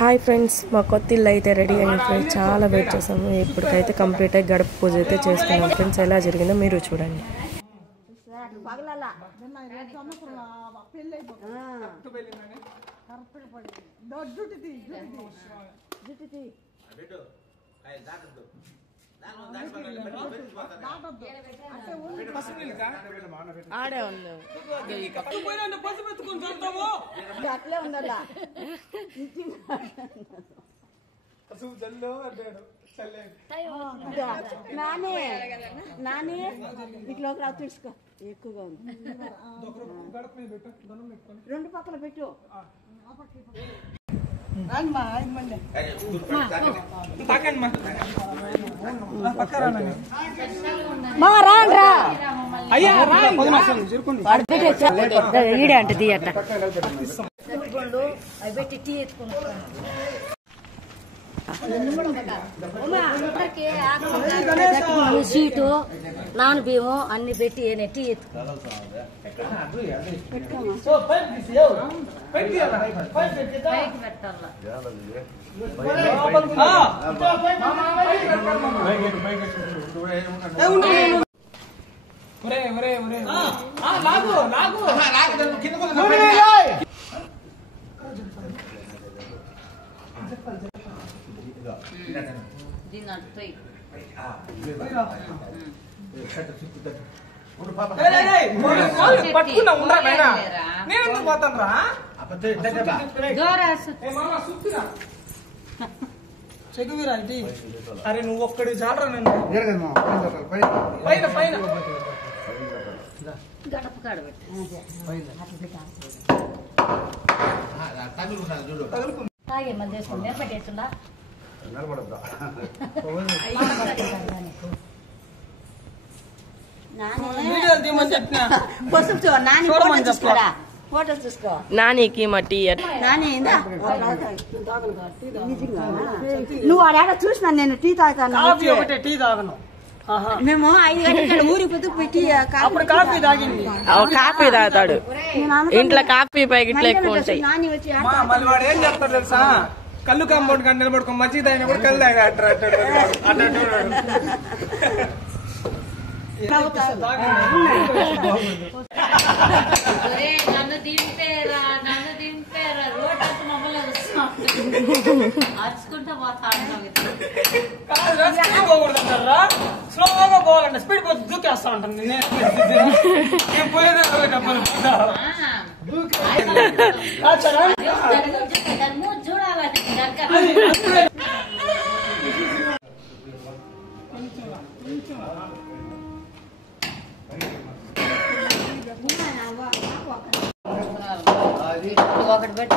Hi friends, మా కొత్త ఇల్లు అయితే రెడీ అయింది ఫ్రెండ్స్. చాలా వెయిట్ చేసాము. ఇప్పటికైతే కంప్లీట్ అయ్యి గడప పూజ అయితే చేసుకున్నాం ఫ్రెండ్స్. ఎలా జరిగిందో మీరు చూడండి. ఆడే ఉంది అట్లే ఉండాలా నానే నానే ఇట్లోకి రావు తీసుకో. ఎక్కువగా ఉంది, రెండు పక్కన పెట్టు. ఈడే అంటే తీయట అవి పెట్టి టీ ఎత్తుకుంటాను. సీటు నాన్ బియ్యము అన్ని పెట్టి టీ అరే నువ్వు ఒక్కడి చాలరా నన్ను పైన పైన గడప కాడ తాగే మధ్య వేసుకుని నిలబెట్టేస్తుందా ఫోటో చూసుకో. నానికి మట్టి నాని నువ్వు ఆడ చూసినా నేను టీ తాగుతాను. టీ తాగను. మేము 5 గంటల ఊరి పొద్దుకు పెట్టి కాఫీ తాగింది. కాఫీ తాగుతాడు ఇంట్లో. కాఫీ ప్యాకెట్లు ఎక్కువ ఉంటాయి. నాని వచ్చి మళ్ళీ వాడు ఏం చెప్తాడు తెలుసా, కళ్ళు కాంపౌండ్ కానీ నిలబడుకో మజ్జిగ తాగినప్పుడు కళ్ళు తాగా నన్ను దింపేరా నన్ను దింపేరా రోడ్ మమ్మల్ని అరుచుకుంటా పోతాడురా. స్లోగా పోవాలంటే స్పీడ్ పోతే దూకేస్తా ఉంటాను. నేను పోయేదే డబ్బులు చూడాలంటే ఒకటి పెట్టి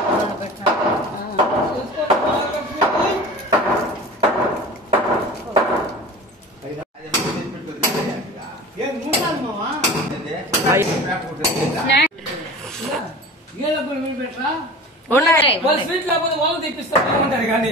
స్వీట్ లేకపోతే వాళ్ళు తెప్పిస్తారు కానీ